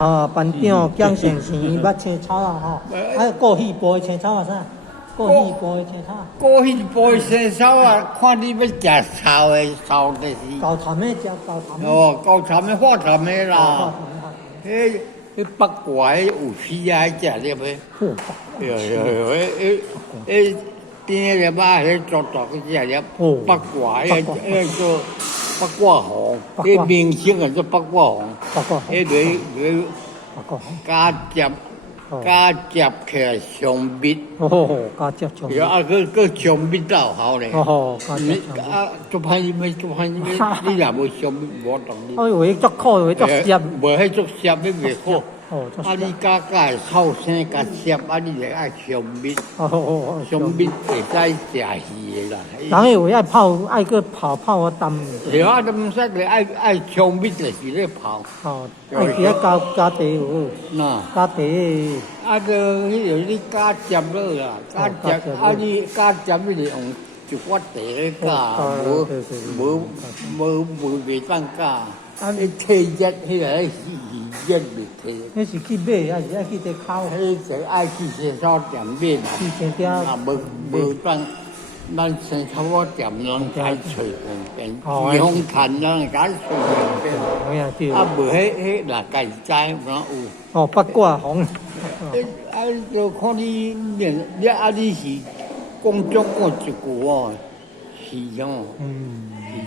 班长蒋先生捌青草啊吼，还有过去播的青草啊啥？过去播的青草。过去播的青草啊，看你要食草的，草就是。高潭的食高潭。哦，高潭的、化潭的啦。迄八卦的有鱼啊，食了没？有，边个把迄做大个食了，八卦迄做八卦红，迄明星啊做八卦红，迄个加接起来上蜜。加接上蜜。啊，个上蜜到好咧。做歹你若无上蜜无当你。我以为足苦，以为足涩。无迄足涩，你袂好。啊，你加草生加涩，啊，你就爱上蜜。上蜜会使食鱼的啦。人以为爱泡，爱个泡啊淡。对啊，都唔使个爱上蜜就是咧泡。爱其他加茶有。加茶。啊，个迄个你加汁落啦，加汁啊，你加汁你就用一锅茶咧加，无袂当加。啊，你退热迄个热袂退。迄是去买，还是爱去这烤？迄就爱去青草店买啦。去青店。啊，无当，咱青草店人爱找便便，地方摊人解找便便。啊，无迄啦，家己栽有哪有？八卦红。就看你面，你是讲足过一句哦，是哦，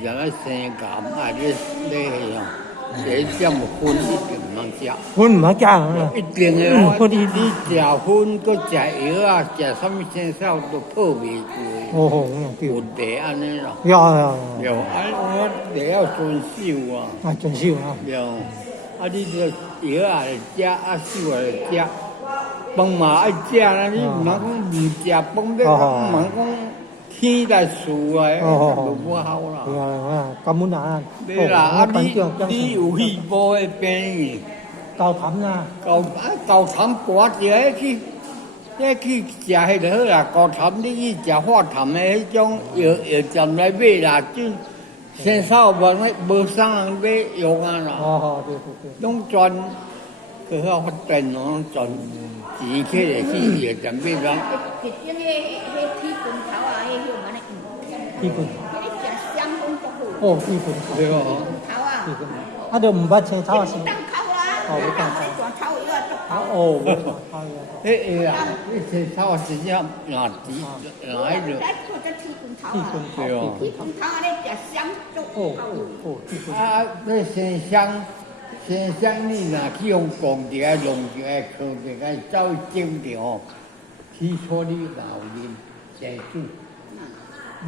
是啊，生咸啊，你哦，这点荤一定唔通食。荤唔通食。一定的，你食荤，搁食药啊，食什么青草都破袂过。问题安尼啦。有。我得要遵守啊。遵守啊。有，啊，你这药啊食，啊守啊食。饭嘛爱食啦，你唔通讲唔食饭，要唔通讲天来输啊，就无好啦。感恩啊！对啦，啊你有去无迄边？高潭啊！高潭拔一个去食迄就好啦。高潭你去食化潭的迄种药店来买啦，就青草无啥人买用啊啦。对。拢全去遐发展拢全。钱起来去也准备啦。一种迄铁棍头啊，迄叫啥呢？铁棍。迄食香风足好。铁棍。对哦。头啊。啊，就唔捌青草啊？是当烤啊。大草药啊，足青草啊，真正拿钱拿迄个。铁棍头啊。铁棍头啊，咧食香足好。啊，那生香。生香你若去用讲一下，弄一下，靠一下，走去种着吼。起初你老啉茶水，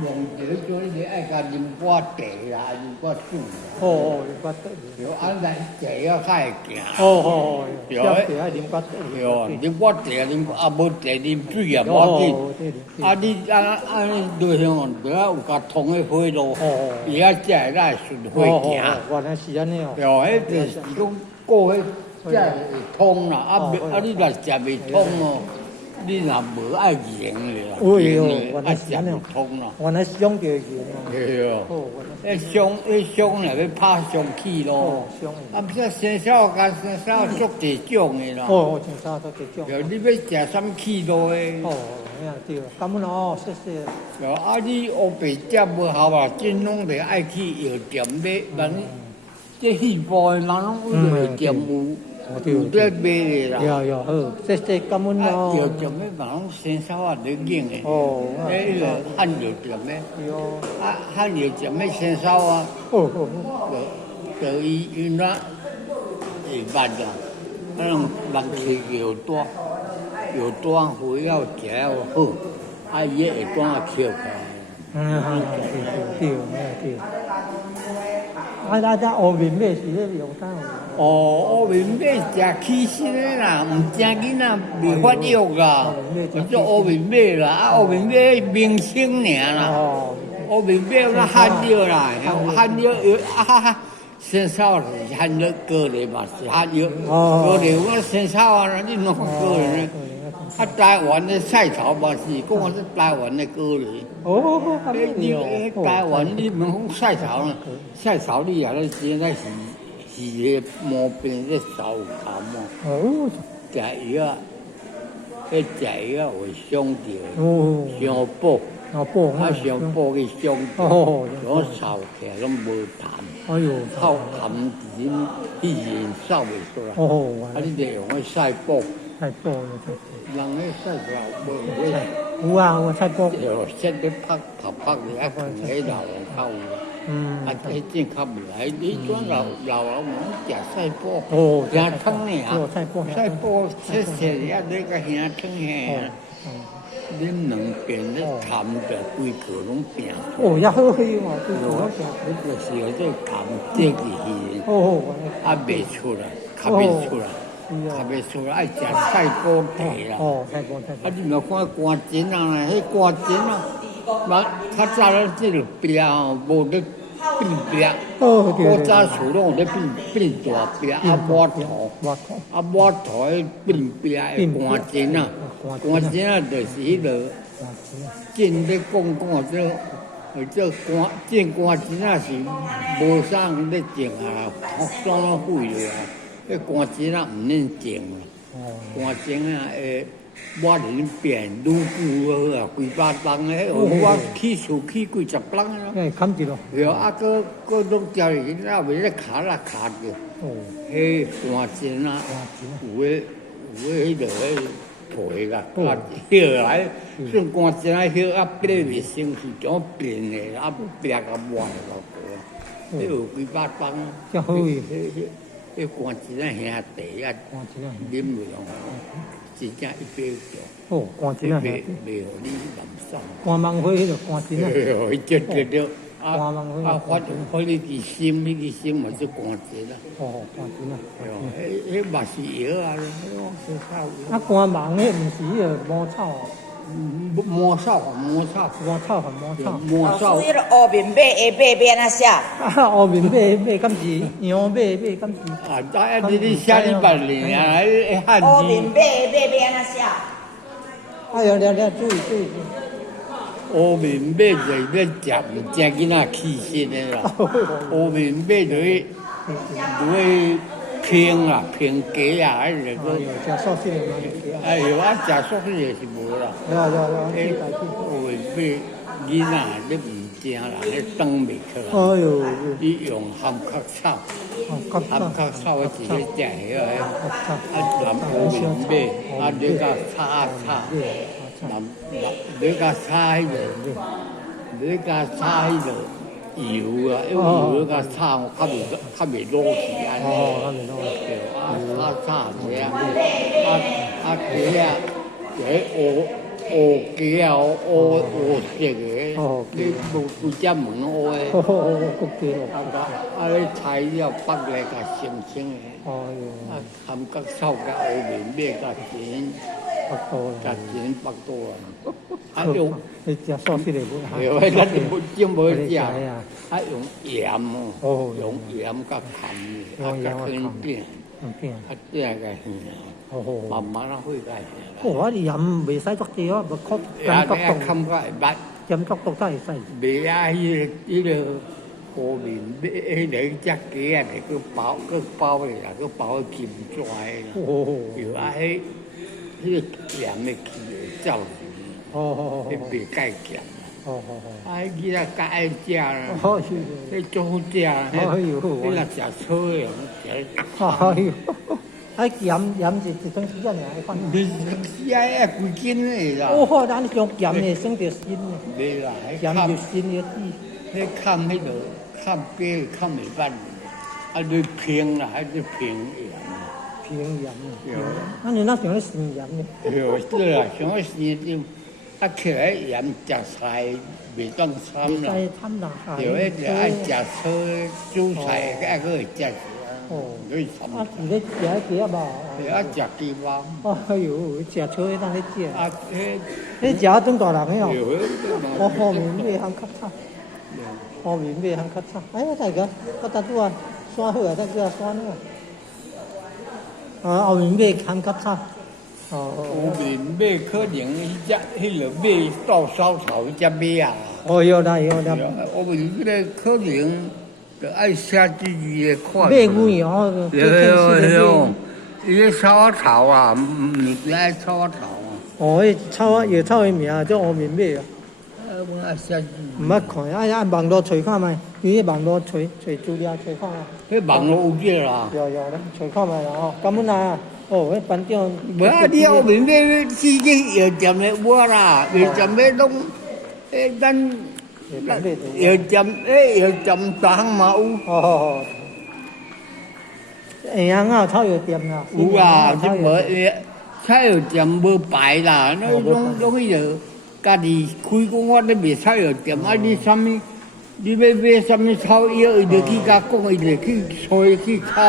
弄一个做你爱甲啉寡茶啦，啉寡水啦。啉寡茶。对，啊，咱茶要较会行。对。爱啉寡茶。对，啉寡茶，啊，无茶啉水啊，无要紧。啊，你对象就要有甲通的火路，伊啊才会来顺火行。原来是安尼哦。对，迄就是讲过迄才会通啦。啊，你若食袂通哦，你若无爱用啦，啊食袂通啦。原来伤着用哦。对哦。迄伤若要拍伤气咯。啊，这生草甲生草足侪种的啦。生草足侪种。你要食什么气路的？对，感恩哦，谢谢。啊，你乌白食无效啊，真拢得爱去药店买，人这细部的人拢去药店有在买的啦。有好，谢谢感恩哦。药店的人拢生草啊，你用的。迄个汉药店的。啊，汉药店的生草啊。就伊那会捌啦，人吃药多。有端回要食要好，啊伊会端啊翘开。对。啊，乌面买是咧用啥？乌面买食起身的啦，唔正囡仔未发育啦，就做乌面买啦，啊乌面买明星尔啦，乌面买那汉药啦，汉药生草是汉药，过来嘛是汉药，过来我生草啊，你弄过来呢？啊，台湾的菜草嘛是，讲是台湾的歌嘞。你台湾你问讲菜草呢？菜草你也咧现在是鱼的毛病咧烧痰哦，哦食药啊，迄食药会伤着，哦，伤补，补伤补去伤哦，着，拢烧起来拢无痰，哎呦，靠痰钱语言扫袂出来。哦，你得用去晒补，太补了，人咧晒出来无有啊，我太补，就先咧拍头拍咧，啊，放喺老人较有。啊，迄种较袂来，你转老人食晒补，哦，吃汤呢啊，太补，晒补切切啊，你个兄汤下，恁两边咧痰着规口拢病。哦，也好去嘛，对哦，你就是有这痰积起去，哦，啊，袂出来，吸袂出来。吸袂出来，爱食菜补体啦。哦，太补。啊，你若看寒疹啊，迄寒疹啊，较早咱这个病哦，无咧变病。哦，古早厝拢有咧变大病，啊抹头，啊抹头迄变病的寒疹啊，寒疹啊就是迄个，正咧讲这正寒疹啊是无啥人咧种啊，山拢废了啊。迄寒疹啊，毋免种啦。寒疹啊，我连变愈久啊，几百人诶，我起厝起几十人啊。砍住咯。对啊，搁拢调入去，那袂咧卡着。哦。迄寒疹啊，有迄迄个皮啦，啊，叶来，算寒疹啊，叶啊，变袂成是种变诶，啊，变个歪个，迄有几百人。真好伊。迄寒疹啊，兄弟啊，啉落真正一杯酒。哦，寒疹啊，袂互你难受。寒芒花迄个寒疹啊。对。啊，发你支心，迄支心嘛是寒疹啊。哦，寒疹啊。迄嘛是药啊，啊，寒芒迄毋是迄个魔草哦。魔草。魔草。所以乌面马下马变啊写。啊，乌面马敢是羊马敢是？啊，你写你捌哩啊？汉字。乌面马下马变啊写。哎呀，注意。乌面马就要食，毋食囡仔气身的啦。乌面马就平啊，平鸡啊，迄个。食素食的。哎呦，啊，食素食是无啦。乌面马囡仔你毋食啦，你长袂起来。哎呦，你用含壳草，含壳草的是咧食迄个，啊，南乌面马，啊，你甲炒，你甲炒迄个油啊，因为油甲炒较袂老起安尼。啊，炒者啊，鸡啊，乌鸡啊，乌色的，你无只门乌的。啊，你材料北来甲生的。啊，含角草甲乌面马甲钱。甲钱北多啊！啊用，你食素食的不？对，咱真无食。啊用盐哦，用盐甲盐，啊甲粉饼，啊这个慢慢啊会改。我盐袂使足济哦，无靠盐足足，看个会捌，盐足足才会使。袂啊，迄个乌面马，迄个只鸡啊，佮包咧啦，佮包金纸的。有啊，迄个盐的气会走去，迄袂介咸。啊，囡仔较爱食啦，迄足好食，迄若食草的，食。哎盐是一种时间尔，反正。你食啊，规斤的啦。哦，咱种盐会省着心呢。袂啦，盐就心个底。迄看迄个看鸡看袂捌，啊你平啦，还是平盐。平盐啊，那你那想要生盐呢？对啦，想要生盐，啊起来盐食菜袂当参啦。参啦，对，迄个爱食草煮菜，爱个会食。你参。啊，你咧食迄鸡啊吧？对啊，食鸡包。哎呦，食草迄当咧食。啊，迄食真大人的哦。我后面马含较差，后面马含较差。哎呀，大哥，我搭拄啊，刷好啊，再叫刷呢。后面马含较差。后面马可能迄个马到烧头迄只马啊。哦，有啦。后面迄个可能就爱写自己的看。买牛哦，伊个草草啊，唔爱草草啊。哦，迄草药草的名叫乌面马啊。我爱写字。唔捌看，按网络找看觅，伊网络找资料找看啊。迄网络有这啦。有咧，找看觅啦吼。感恩啊！哦，迄班长。无啊，你后面要去药店的我啦，药店要拢，咱药店大项嘛有。哦。下阳啊，草药店啦。有啊，即无草药店无牌啦，那拢迄个家己开讲我咧卖草药店，啊你啥物？你要买什么草药，伊就去甲讲，伊就去吹去烤。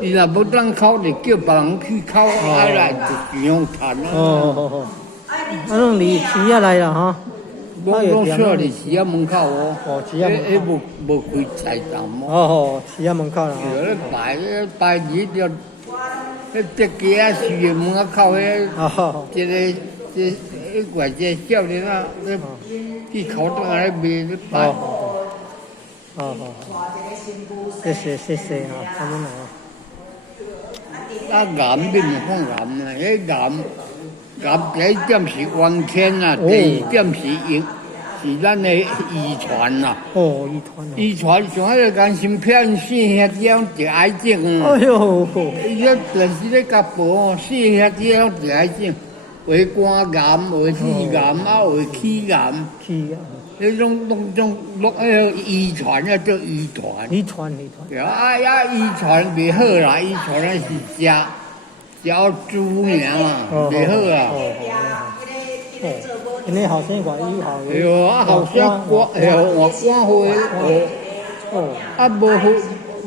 伊若无当烤，就叫别人去烤，啊来就用赚啊。哦。啊，拢离市啊来啦哈。拢说伫市啊门口哦。哦，市啊门口。无开菜档哦。哦，市啊门口啦。咧排日着，迄只鸡啊，市的门口迄一个迄怪只少年啊，去烤档来卖咧排。好，谢谢啊，感恩啊。啊，癌你唔看癌啊，迄癌第一点是原天啊，第二点是咱的遗传啦。哦，遗传。遗传像迄个肝心片细兄弟拢得癌症啊。哎呦！伊个电视咧甲播哦，细兄弟拢得癌症，会肝癌、会肺癌啊，会气癌。气癌。迄种迄个遗传啊，叫遗传。遗传。啊，遗传袂好啦，遗传是食猪尔嘛，袂好啊。哦，因为后生怪以后。哎呦，啊后生肝，哎呦换肝会，啊无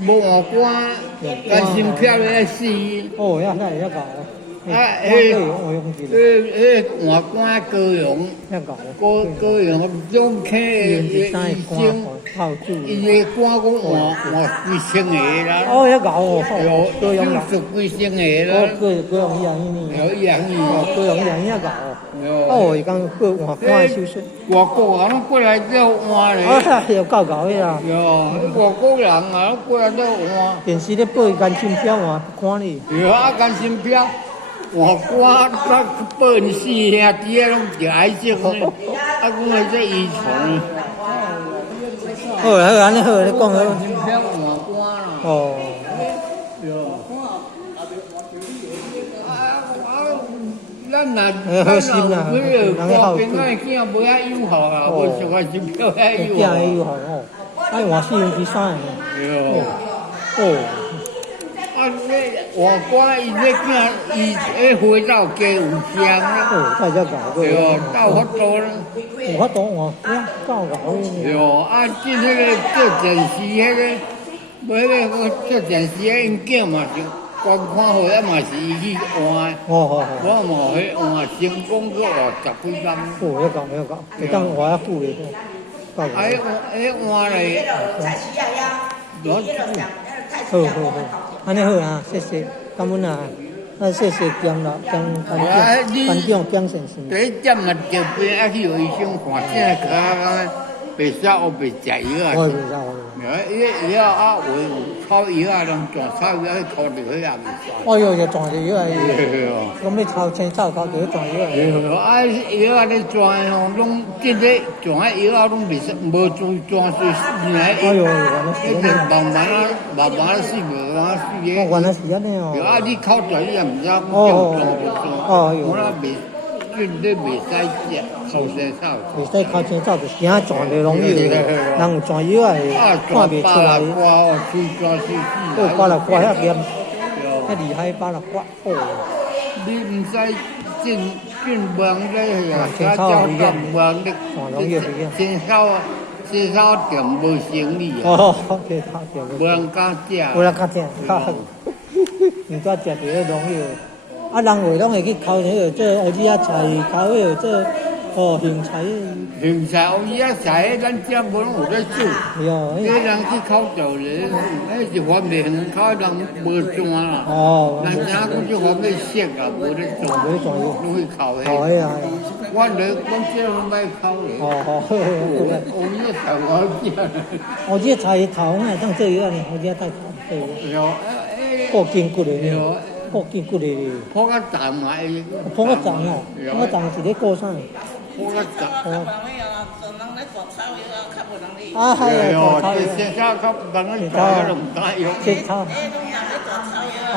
换肝，肝心跳咧死。哦，遐搞。啊，迄换肝高阳，高阳中科医生，伊个肝讲换几千个啦。哦，遐搞哦，高阳手术几千个啦。高阳医院呢？有医院呢。高阳医院遐搞哦，伊讲换肝手术。外国人过来做换咧。啊，又搞的啦。哟，外国人啊，过来做换。电视咧报肝心票换看哩。哟，啊肝心票。换肝，咱报四兄弟啊，拢得癌症咧，啊，讲的这遗传。好，安尼好，你讲好。心票换肝啦。哦。咱若有花边仔囝无遐友好啊，无像个心票遐友好。囝友好哦，爱换4分之3个。哦。啊，你换肝伊咧囝伊迄花豆加有香咧。哦，再搞个。对哦，斗法度咧。有法度换肝搞的。对哦，啊，即迄个做电视迄个，无迄个做电视迄因囝嘛是。观看会啊嘛是伊去换，我嘛去换成功去换10几工。哦，要搞，会当换遐久嘞。换嘞。好，安尼好啊，谢谢，感恩啊，谢谢姜班长姜先生。第一点嘛，就病啊去互医生看，现在白烧我白食药啊。伊啊，有草药啊，拢全草药去烤着迄也袂煞。哎呦，就全着药啊！讲要头前照烤着全药啊！啊，药啊咧全吼，拢即个全个药啊拢袂使，无全水死来。哎呦，原来是慢慢死，慢慢死个。原来是安尼哦。啊，你烤着你也毋知讲中我那袂。你袂使食后生草，袂使头前走，就惊撞着农药，人有撞药啊，看袂出来。哦，巴拉瓜遐严，遐厉害巴拉瓜哦。你毋使进门咧啊，家教进门咧，青草店无生意啊。哦，青草店无人敢食。无人敢食，毋该食着迄农药。啊，人话拢会去烤迄个做乌子仔菜，烤迄个做哦，行菜，现在有伊啊菜，咱家无拢有在煮。对哦，这人去考照咧，迄一方面考人无转啦。哦，咱家讲这方面熟啊，无咧转，无转哟，拢去考迄。好呀，我咧，我这拢歹考咧。哦好，有伊菜我食。我这菜头呢，当做药呢，我这菜头做药，哟，补筋骨的呢，补筋骨的，破个蛋嘛，补个脏哦，补个脏是咧过啥？破个蛋。啊，系啊，做菜这现在较人咧做迄种大药。切菜，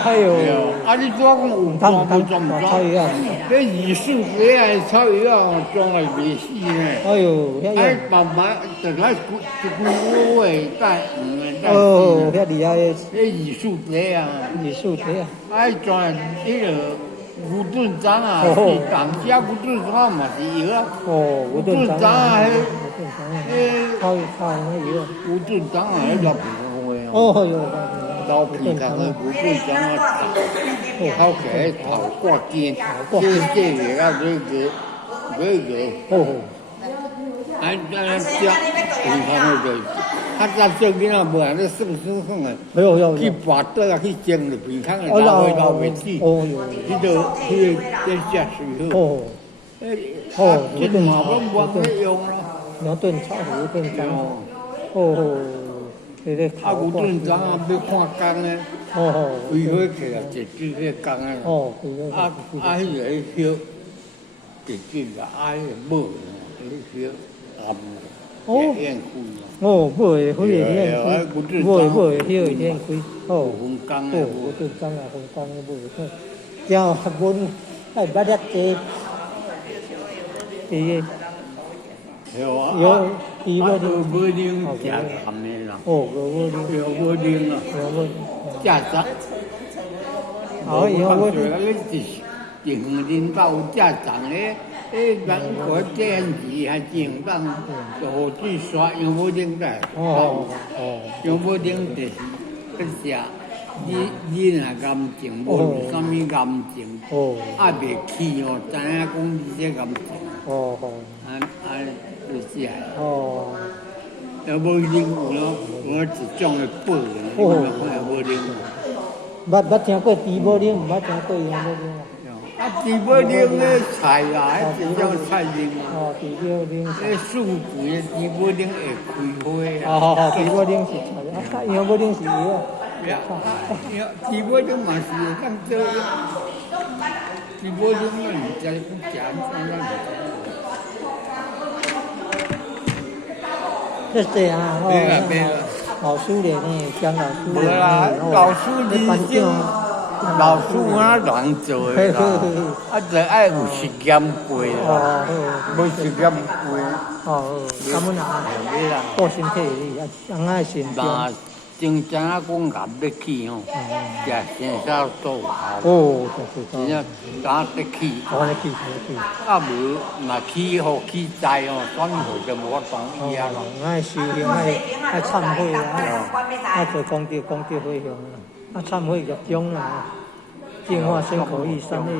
哎呦，啊，你怎讲有当装无装做唔装？菜药，这二十几啊，草药装来袂死呢。哎呦，遐哎样，，慢慢就来一句话带，哦，遐厉害的，这二十几啊，艺术体啊，哎装迄个牛顿章啊，是当家牛顿章嘛是药啊，哦，无盾章啊，无盾章啊，迄炒那药，牛顿章啊，迄老平方的哦，哦哟，老平常的牛顿章啊，头起头挂肩，这个啊哦，哎，咱食平常的就，较早做囡仔无人咧算的，去没有要，拔刀啊去蒸就平常的老袂死，哦哟，迄个电下水好，哦，这嘛拢无咧用咯。牛顿炒无盾章，哦，哦，这个啊，牛顿章啊，要看工咧，哦，开火起来一支迄工啊，哦，啊，迄个烧，一支啊，迄个母，迄烧暗，烟灰。哦，不会会烟开，不会会烟开，哦，分工哦，牛顿章啊，分工的不会，这样分，哎，把它这，这。有第二个无啉食咸的啦，哦，无啉，无啉啦，无食杂。好，以后我你一远啉到有食杂咧，人我电视还正当，就水刷又无啉来，又无啉就是去食。你若癌症，无啥物癌症，啊袂起哦，知影讲你这癌症，就食。又无啉有一种的补的，你看无啉。捌听过猪无啉，捌听过羊无啉啊，猪无啉的菜啊，迄一种菜啉。猪无啉。素贵的猪无啉会开花猪无啉是菜，羊无啉是药啊。猪无啉嘛是会当做，猪无啉咱唔知讲食咱唔知。这啊，老师咧呢，姜老师。无啦，老师人生，老师我乱做的啦，啊，就爱有实验过啦，无实验过。感恩啊，顾身体哩，啊，爱慎重。真正啊，讲癌要起吼，食生烧做好。真正敢得起。啊无，若起好起灾哦，转好就无法当医啊咯。爱修行，爱忏悔啊，爱做功德回向啊，啊忏悔业障啊，净化身口意三业。